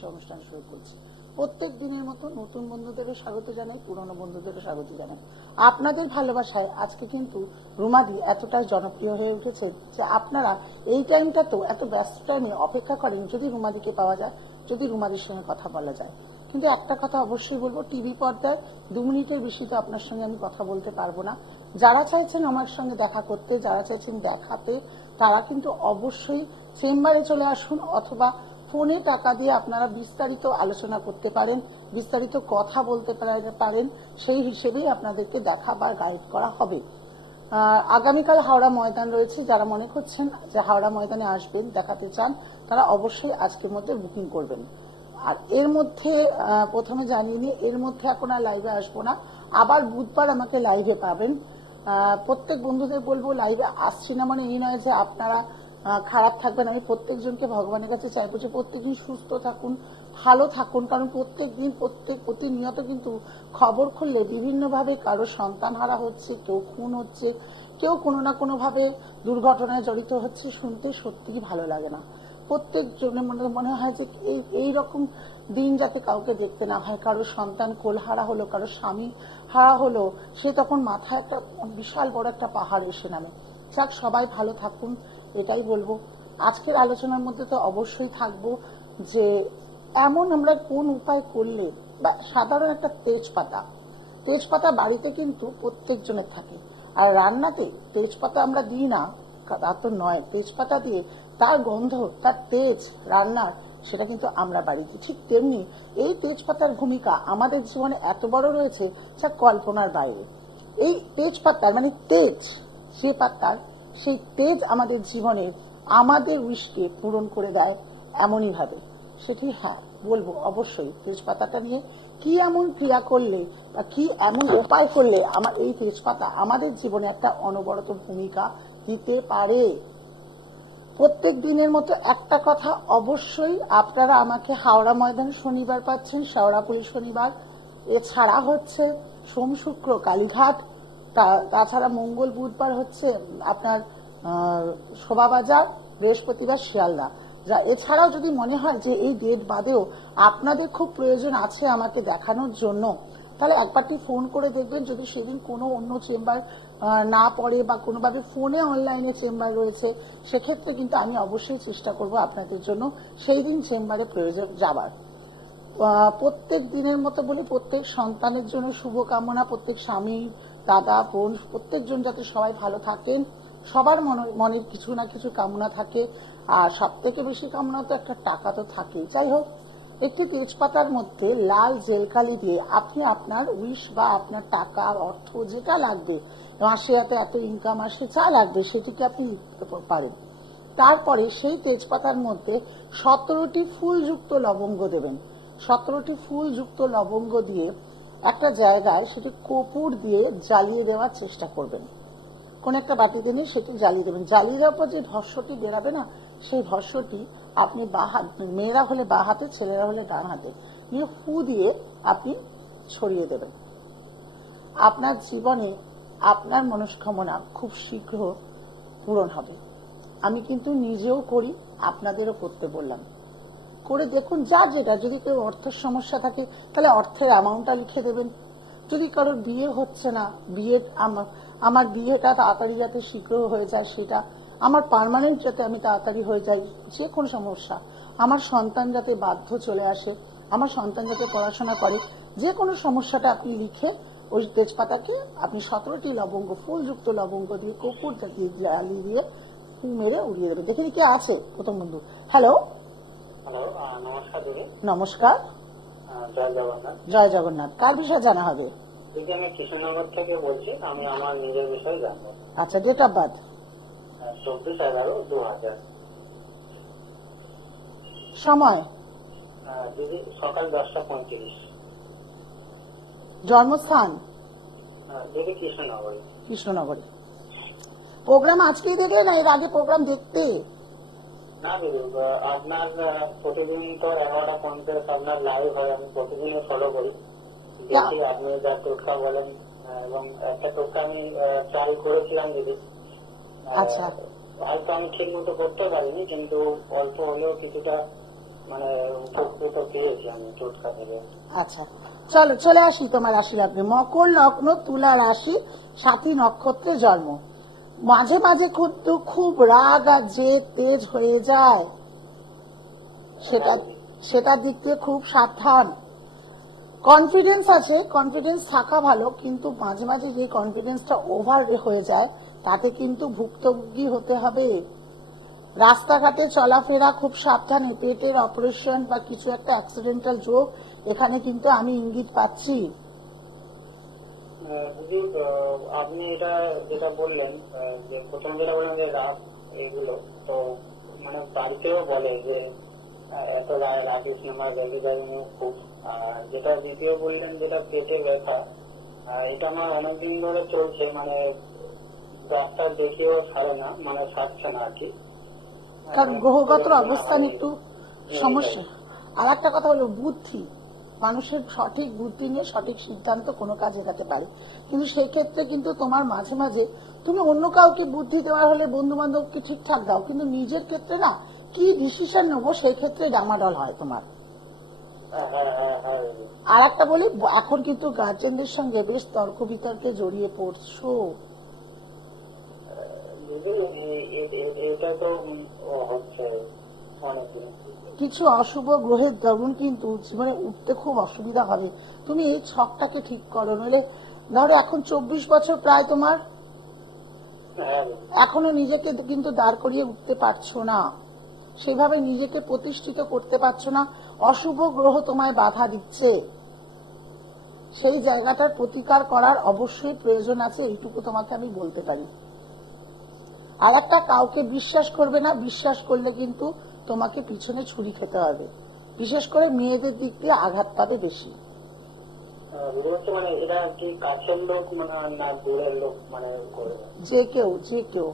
হচ্ছে অনুষ্ঠান শুরু করছি। প্রত্যেক দিনের মতো নতুন বন্ধুদেরও স্বাগত জানাই, পুরনো বন্ধুদেরও স্বাগত জানাই। আপনাদের ভালোবাসায় আজকে কিন্তু রুমাদি এতটাই জনপ্রিয় হয়ে উঠেছে যে আপনারা এই টাইমটা তো এত ব্যস্ত টাইমে অপেক্ষা করেন যদি রুমাদিকে পাওয়া যায়, যদি রুমাদির সঙ্গে কথা বলা যায়। কিন্তু একটা কথা অবশ্যই বলব, টিভি পর্দায় দু মিনিটের বেশি তো আপনার সঙ্গে আমি কথা বলতে পারব না। যারা চাইছেন আমার সঙ্গে দেখা করতে, যারা চাইছেন দেখাতে, তারা কিন্তু অবশ্যই চেম্বারে চলে আসুন অথবা ফোনে টাকা দিয়ে আপনারা বিস্তারিত আলোচনা করতে পারেন, বিস্তারিত কথা বলতে পারা- পারেন, সেই হিসেবেই আপনাদেরকে দেখা বা গাইড করা হবে। আগামীকাল হাওড়া ময়দান রয়েছে। যারা মনে করছেন যে হাওড়া ময়দানে আসবেন, দেখাতে চান, তারা অবশ্যই আজকের মধ্যে বুকিং করবেন। আর এর মধ্যে প্রথমে জানিয়ে নিই, এর মধ্যে এখন আর লাইভে আসব না। আবার বুধবার আমাকে লাইভে পাবেন। প্রত্যেক বন্ধুদের বলব লাইভে আসছি না মানে এই নয় যে আপনারা খারাপ থাকবেন। আমি প্রত্যেকজনকে ভগবানের কাছে চাইব যে প্রত্যেকদিন সুস্থ থাকুন, ভালো থাকুন, কারণ প্রত্যেক দিন প্রত্যেক প্রতিনিয়ত কিন্তু খবর খুললে বিভিন্নভাবে কারও সন্তান হারা হচ্ছে, কেউ খুন হচ্ছে, কেউ কোনো না কোনোভাবে দুর্ঘটনায় জড়িত হচ্ছে। শুনতে সত্যিই ভালো লাগে না। প্রত্যেক জনের মনে মনে হয় যে এই এই রকম দিন যাতে কাউকে দেখতে না হয়, কারও সন্তান কোল হারা হলো, কারও স্বামী হারা হলো, সে তখন মাথায় একটা বিশাল বড় একটা পাহাড় এসে নামে। যাক, সবাই ভালো থাকুন। এটাই বলব। আজকের আলোচনার মধ্যে তো অবশ্যই থাকব যে এমন আমরা কোন উপায় করলে বা সাধারণ একটা তেজপাতা তেজপাতা বাড়িতে কিন্তু প্রত্যেকজনের থাকে। আর রান্নাতে তেজপাতা আমরা দিই না, তা তো নয়। তেজপাতা দিয়ে তার গন্ধ, তার তেজ রান্নার সেটা কিন্তু আমরা বাড়িতে। ঠিক তেমনি এই তেজপাতার ভূমিকা আমাদের জীবনে এত বড় রয়েছে যা কল্পনার বাইরে। এই তেজপাতার মানে তেজ যে পাতার সেই তেজ আমাদের জীবনে আমাদের উইশকে পূরণ করে দেয় এমনই ভাবে সেটি হ্যাঁ বলব অবশ্যই তেজপাতাটা নিয়ে কি এমন ক্রিয়া করলে বা কি এমন উপায় করলে আমার এই তেজপাতা আমাদের জীবনে একটা অনবরত ভূমিকা দিতে পারে? প্রত্যেক দিনের মতো একটা কথা অবশ্যই আপনারা আমাকে হাওড়া ময়দান শনিবার পাচ্ছেন, শেওড়াপুলি শনিবার। এছাড়া হচ্ছে সোম শুক্র কালীঘাট তাছাড়া মঙ্গল বুধবার হচ্ছে আপনার শোভাবাজার বৃহস্পতিবার শিয়ালদা। যা, এছাড়াও যদি মনে হয় যে এই ডেট বাদেও আপনাদের খুব প্রয়োজন আছে আমাকে দেখানোর জন্য, তাহলে একবারটি ফোন করে দেখবেন যদি সেদিন কোনো অন্য চেম্বার না পড়ে বা কোনোভাবে ফোনে অনলাইনে চেম্বার রয়েছে, সেক্ষেত্রে কিন্তু আমি অবশ্যই চেষ্টা করব আপনাদের জন্য সেই দিন চেম্বারে প্রয়োজন যাবার। প্রত্যেক দিনের মতো বলে প্রত্যেক সন্তানের জন্য শুভকামনা, প্রত্যেক স্বামী দাদা, বোন প্রত্যেকজন যাতে সবাই ভালো থাকেন, সবার মনে- মনের কিছু না কিছু কামনা থাকে। আর সব থেকে বেশি কামনা তো একটা টাকা তো থাকেই। যাই হোক, একটি তেজপাতার মধ্যে লাল জেলকালি দিয়ে আপনি আপনার উইশ বা আপনার টাকা, অর্থ যেটা লাগবে মাসে এত এত ইনকাম আসে যা লাগবে, সেটিকে আপনি লিখতে পারেন। তারপরে সেই তেজপাতার মধ্যে সতেরোটি ফুলযুক্ত লবঙ্গ দেবেন। সতেরোটি ফুলযুক্ত লবঙ্গ দিয়ে একটা জায়গায় সেটি কপুর দিয়ে জ্বালিয়ে দেওয়ার চেষ্টা করবেন। কোন একটা বাতিতে নিয়ে সেটি জ্বালিয়ে দেবেন। জ্বালিয়ে দেওয়ার পর যে ভস্যটি বেরাবে না, সেই ভস্যটি আপনি বা হাত, মেয়েরা হলে বা হাতে, ছেলেরা হলে ডান হাতে। নিয়ে ফু দিয়ে আপনি ছড়িয়ে দেবেন। আপনার জীবনে আপনার মনস্কামনা খুব শীঘ্র পূরণ হবে। আমি কিন্তু নিজেও করি, আপনাদেরও করতে বললাম। করে দেখুন, যা যেটা। যদি কেউ অর্থের সমস্যা থাকে, তাহলে অর্থের অ্যামাউন্টটা লিখে দেবেন। যদি কারোর বিয়ে হচ্ছে না, বিয়ে আমার বিয়েটা তাড়াতাড়ি যাতে শীঘ্র হয়ে যায় সেটা, আমার পার্মানেন্ট যাতে আমি তাড়াতাড়ি হয়ে যাই, যে কোনো সমস্যা। আমার সন্তান যাতে বাধ্য চলে আসে, আমার সন্তান যাতে পড়াশোনা করে, যে কোনো সমস্যাটা আপনি লিখে ওই তেজপাতাকে আপনি সতেরোটি লবঙ্গ, ফুলযুক্ত লবঙ্গ দিয়ে কপুর জাতীয় জ্বালিয়ে দিয়ে মেরে উড়িয়ে দেবেন। দেখে কে আছে? প্রথম বন্ধু। হ্যালো নমস্কার দিদি নমস্কার। জয় জগন্নাথ। কার বিষয়ে জানা হবে? আমি কৃষ্ণনগর থেকে বলছি আমি আমার নিজের বিষয়ে জানব। আচ্ছা ডেট অফ বার্থ চব্বিশ এগারো দু হাজার সময় সকাল দশটা পঁয়ত্রিশ। জন্মস্থান? কৃষ্ণনগরে। কৃষ্ণনগরে। প্রোগ্রাম আজকেই দেবে না এর আগে প্রোগ্রাম দেখতে? না দিদি আপনার প্রতিদিন তো এগারোটা পঞ্চাশ আপনার লাইভ হয় আমি প্রতিদিনই ফলো করি। দেখি আপনি যা টোটকা বলেন এবং একটা টোটকা আমি ট্রাই করেছিলাম দিদি। আচ্ছা। হয়তো আমি ঠিক মতো করতে পারিনি কিন্তু অল্প হলেও কিছুটা মানে উপকৃত করেছি আমি টোটকা থেকে। আচ্ছা। চলো চলে আসি তোমার রাশি লগ্নে মকর লগ্ন তুলা রাশি সাথী নক্ষত্রে জন্ম। মাঝে মাঝে কিন্তু খুব রাগ আর যে তেজ হয়ে যায়। সেটা সেটার দিক দিয়ে খুব সাবধান। কনফিডেন্স আছে কনফিডেন্স থাকা ভালো, কিন্তু মাঝে মাঝে যে কনফিডেন্সটা ওভার হয়ে যায়, তাতে কিন্তু ভুক্তভোগী হতে হবে। রাস্তাঘাটে চলাফেরা খুব সাবধানে, পেটের অপারেশন বা কিছু একটা অ্যাক্সিডেন্টাল যোগ এখানে কিন্তু আমি ইঙ্গিত পাচ্ছি। আহ, আপনি এটা যেটা বললেন যে প্রথম যেটা বললেন যে রাগ এগুলো তো মানে বাড়িতেও বলে যে এত রেগে যাই আমি খুব। আর যেটা দ্বিতীয় বললেন যেটা পেটে ব্যথা এটা আমার অনেকদিন ধরে চলছে মানে ডাক্তার দেখিয়েও ছাড়ে না মানে ছাড়ছে না আর কি। কারণ গ্রহগত হ্যাঁ, অবস্থান একটু সমস্যা। আর একটা কথা হলো বুদ্ধি। মানুষের সঠিক বুদ্ধি নিয়ে সঠিক সিদ্ধান্ত কোনো কাজ এগাতে পারে। কিন্তু সেক্ষেত্রে কিন্তু তোমার মাঝে মাঝে তুমি অন্য কাউকে বুদ্ধি দেওয়ার হলে বন্ধু বান্ধবকে ঠিকঠাক দাও, কিন্তু নিজের ক্ষেত্রে না, কি ডিসিশন নেব সেই ক্ষেত্রে ডামাডল হয় তোমার। আর একটা বলি, এখন কিন্তু গার্জেনদের সঙ্গে বেশ তর্ক বিতর্কে জড়িয়ে পড়ছো। এটা তো হচ্ছে কিছু অশুভ গ্রহের দরুন কিন্তু জীবনে উঠতে খুব অসুবিধা হবে। তুমি এই ছকটাকে ঠিক করো, নইলে ধরো এখন চব্বিশ বছর প্রায় তোমার। এখনও নিজেকে কিন্তু দাঁড় করিয়ে উঠতে পারছ না। সেভাবে নিজেকে প্রতিষ্ঠিত করতে পারছ না। অশুভ গ্রহ তোমায় বাধা দিচ্ছে। সেই জায়গাটার প্রতিকার করার অবশ্যই প্রয়োজন আছে, এইটুকু তোমাকে আমি বলতে পারি। আর একটা কাউকে বিশ্বাস করবে না, বিশ্বাস করলে কিন্তু তোমাকে পিছনে ছুরি খেতে হবে। বিশেষ করে মেয়েদের দিক দিয়ে আঘাত পাবে বেশি। মানে মানে যে কেউ যে কেউ।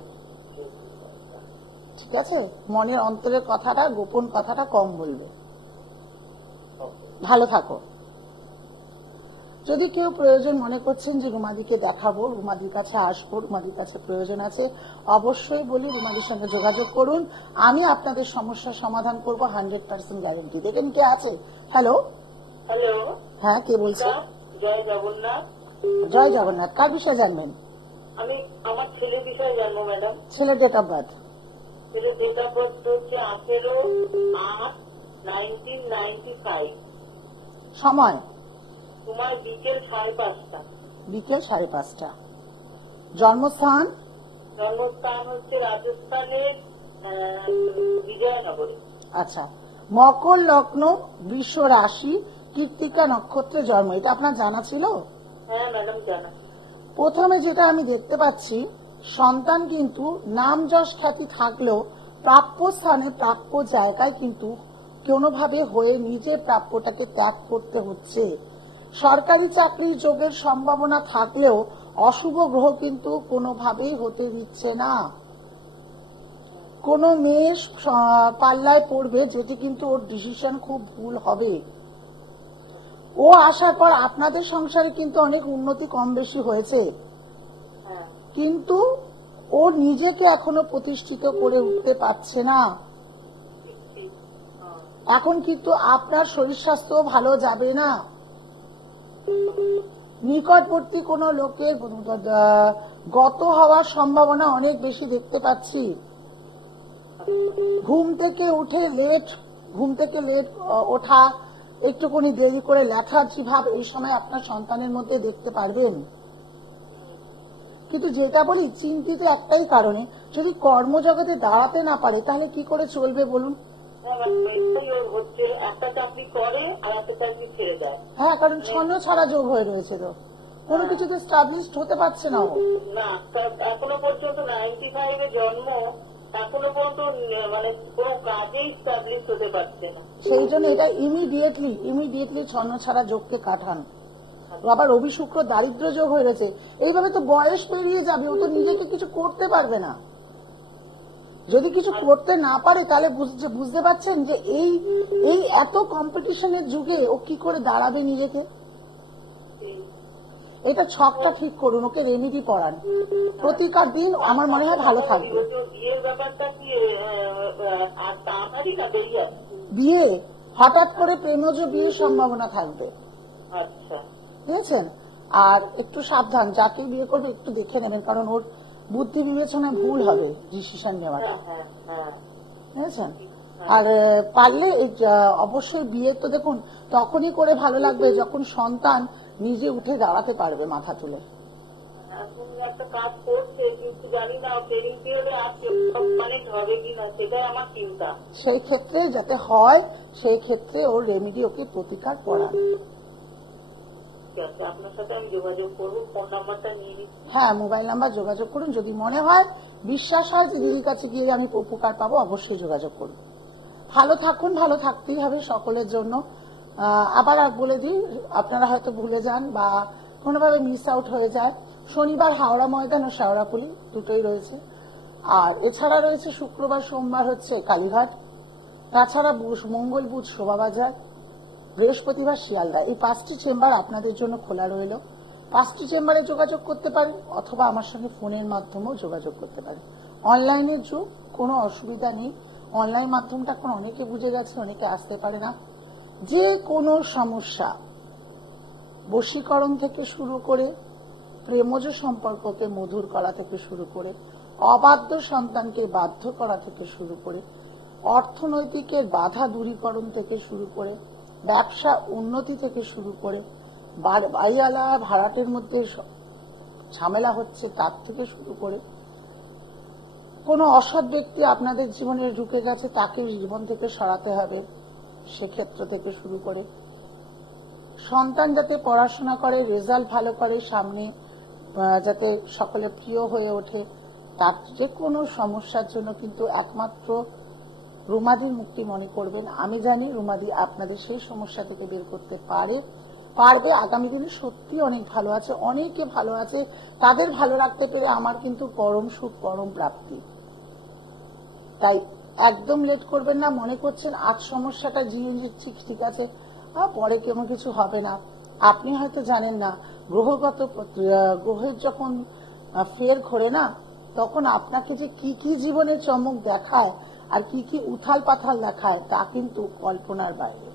ঠিক আছে? মনের অন্তরের কথাটা গোপন কথাটা কম বলবে। ভালো থাকো। যদি কেউ প্রয়োজন মনে করছেন যে রুমাদিকে দেখাবো রুমাদির কাছে আসব রুমাদির কাছে প্রয়োজন আছে অবশ্যই বলি রুমাদির সঙ্গে যোগাযোগ করুন। আমি আপনাদের সমস্যার সমাধান করব হান্ড্রেড পার্সেন্ট গ্যারেন্টি। দেখেন কে আছে? হ্যালো? হ্যালো? হ্যাঁ কে বলছে? জয় জগন্নাথ। জয় জগন্নাথ কার বিষয়ে জানবেন? আমি আমার ছেলের বিষয়ে জানব ম্যাডাম। ছেলে ডেট অফ বার্থ ছেলের ডেট অফ বার্থ হচ্ছে আঠেরো আট নাইনটিন নাইনটি ফাইভ সময়? তোমার বিকেল সাড়ে পাঁচটা। বিকেল সাড়ে পাঁচটা। জন্মস্থান? জন্মস্থান হচ্ছে রাজস্থানের বিজয়নগরে। আচ্ছা। মকর লগ্ন বৃষ রাশি কৃত্তিকা নক্ষত্রে জন্ম। এটা আপনার জানা ছিল? হ্যাঁ ম্যাডাম জানা। প্রথমে যেটা আমি দেখতে পাচ্ছি সন্তান কিন্তু নাম যশ খ্যাতি থাকলেও প্রাপ্য স্থানে প্রাপ্য জায়গায় কিন্তু কোনোভাবে হয়ে নিজের প্রাপ্যটাকে ত্যাগ করতে হচ্ছে। সরকারি চাকরির যোগের সম্ভাবনা থাকলেও অশুভ গ্রহ কিন্তু কোনোভাবেই হতে দিচ্ছে না। কোনো মেয়ে স- পাল্লায় পড়বে যেটি কিন্তু ওর ডিসিশন খুব ভুল হবে। ও আসার পর আপনাদের সংসারে কিন্তু অনেক উন্নতি কম বেশি হয়েছে। হ্যাঁ কিন্তু ও নিজেকে এখনও প্রতিষ্ঠিত করে উঠতে পারছে না। এখন কিন্তু আপনার শরীর স্বাস্থ্য ভালো যাবে না। নিকটবর্তী কোনো লোকের গত হওয়ার সম্ভাবনা অনেক বেশি দেখতে পাচ্ছি। ঘুম থেকে উঠে লেট ঘুম থেকে লেট ওঠা, একটুখানি দেরি করে লেখার্জি ভাব এই সময় আপনার সন্তানের মধ্যে দেখতে পারবেন। কিন্তু যেটা বলি, চিন্তিত একটাই কারণে, যদি কর্মজগতে দাঁড়াতে না পারে, তাহলে কি করে চলবে বলুন? হ্যাঁ হ্যাঁ কারণ ছন্ন ছাড়া যোগ হয়ে রয়েছে তো কোনো কিছুতে স্টাবলিশড হতে পারছে না ও। না এখনও পর্যন্ত নাইনটি ফাইভে জন্ম এখনও পর্যন্ত মানে কোনো কাজেই স্টাবলিশ হতে পারছে না। সেই জন্য এটা ইমিডিয়েটলি ইমিডিয়েটলি ছন্ন ছাড়া যোগকে কাটান। ও আবার রবি শুক্র দারিদ্র যোগ হয়ে রয়েছে এইভাবে তো বয়স পেরিয়ে যাবে ও তো নিজেকে কিছু করতে পারবে না। যদি কিছু করতে না পারে তাহলে বুঝতে- পারছেন যে এই এই এত কম্পিটিশনের যুগে ও কি করে দাঁড়াবে নিজেকে? এটা ছকটা ঠিক করুন ওকে রেমিডি পড়ান প্রতিকার দিন আমার মনে হয় ভালো থাকবে। বিয়ে হঠাৎ করে প্রেমজ বিয়ের সম্ভাবনা থাকবে। আচ্ছা। বুঝেছেন? আর একটু সাবধান যাকে বিয়ে করবে একটু দেখে নেবেন কারণ ওর বুদ্ধি বিবেচনায় ভুল হবে ডিসিশন নেওয়াটা। হ্যাঁ হ্যাঁ বুঝেছেন? আর পারলে অবশ্যই বিয়ে তো দেখুন তখনই করে ভালো লাগবে যখন সন্তান নিজে উঠে দাঁড়াতে পারবে মাথা তুলে। মানে সেই ক্ষেত্রে যাতে হয় সেই ক্ষেত্রে ওর রেমিডি ওকে প্রতিকার করান হ্যাঁ মোবাইল নাম্বার যোগাযোগ করুন, যদি মনে হয়, বিশ্বাস হয় যে দিদির কাছে গিয়ে আমি উপকার পাবো, অবশ্যই যোগাযোগ করুন। ভালো থাকুন, ভালো থাকতেই হবে সকলের জন্য। আবার বলে দিই, আপনারা হয়তো ভুলে যান বা কোনোভাবে মিস আউট হয়ে যায়। শনিবার হাওড়া ময়দান ও শেওড়াপুলি দুটোই রয়েছে। আর এছাড়া রয়েছে শুক্রবার, সোমবার হচ্ছে কালীঘাট। তাছাড়া মঙ্গল বুধ, শোভাবাজার। বৃহস্পতিবার শিয়ালদা। এই পাঁচটি চেম্বার আপনাদের জন্য খোলা রইল। পাঁচটি চেম্বারে যোগাযোগ করতে পারেন অথবা আমার সঙ্গে ফোনের মাধ্যমেও যোগাযোগ করতে পারেন। অনলাইনের যুগ, কোনো অসুবিধা নেই। অনলাইন মাধ্যমটা এখন অনেকে বুঝে গেছে, অনেকে আসতে পারে না। যে কোনো সমস্যা, বশীকরণ থেকে শুরু করে, প্রেমজ সম্পর্ককে মধুর করা থেকে শুরু করে, অবাধ্য সন্তানকে বাধ্য করা থেকে শুরু করে, অর্থনৈতিকের বাধা দূরীকরণ থেকে শুরু করে ব্যবসা উন্নতি থেকে শুরু করে বাড়ি- বাড়িওয়ালা ভাড়াটের মধ্যে ঝামেলা হচ্ছে তার থেকে শুরু করে। কোনো অসৎ ব্যক্তি আপনাদের জীবনে ঢুকে গেছে, তাকে জীবন থেকে সরাতে হবে সেক্ষেত্র থেকে শুরু করে। সন্তান যাতে পড়াশোনা করে, রেজাল্ট ভালো করে সামনে যাতে সকলে প্রিয় হয়ে ওঠে, তার যে কোনো সমস্যার জন্য কিন্তু একমাত্র রুমাদির মুক্তি মনে করবেন। আমি জানি রুমাদি আপনাদের সেই সমস্যা থেকে বের করতে পারে, পারবে। আগামী দিনে সত্যি অনেক ভালো আছে, অনেকে ভালো আছে। তাদের ভালো রাখতে পেরে আমার কিন্তু পরম সুখ, পরম প্রাপ্তি। তাই একদম লেট করবেন না, মনে করছেন আজ সমস্যাটা জিয়ে ঠিক আছে পরে কেমন কিছু হবে না। আপনি হয়তো জানেন না, গ্রহগত গ্রহের যখন ফের ঘোরে না, তখন আপনাকে যে কি কি জীবনের চমক দেখায় আর কি কি উথাল পাথাল দেখায় তা কিন্তু কল্পনার বাইরে।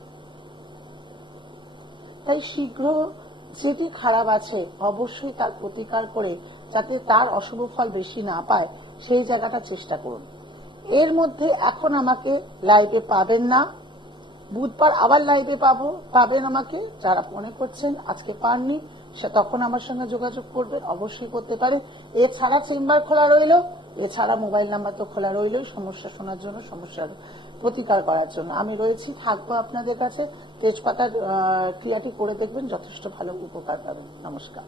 তাই শীঘ্র যেটি খারাপ আছে, অবশ্যই তার প্রতিকার করে যাতে তার অশুভ ফল বেশি না পায়, সেই জায়গাটা চেষ্টা করুন। এর মধ্যে এখন আমাকে লাইভে পাবেন না। বুধবার আবার লাইভে পাবো, পাবেন আমাকে। যারা মনে করছেন, আজকে পাননি, সে তখন আমার সঙ্গে যোগাযোগ করবেন, অবশ্যই করতে পারে এছাড়া চেম্বার খোলা রইল। এছাড়া মোবাইল নাম্বার তো খোলা রইল সমস্যা শোনার জন্য, সমস্যার প্রতিকার করার জন্য। আমি রয়েছি, থাকব আপনাদের কাছে। তেজপাতার ক্রিয়াটি করে দেখবেন, যথেষ্ট ভালো উপকার পাবেন। নমস্কার।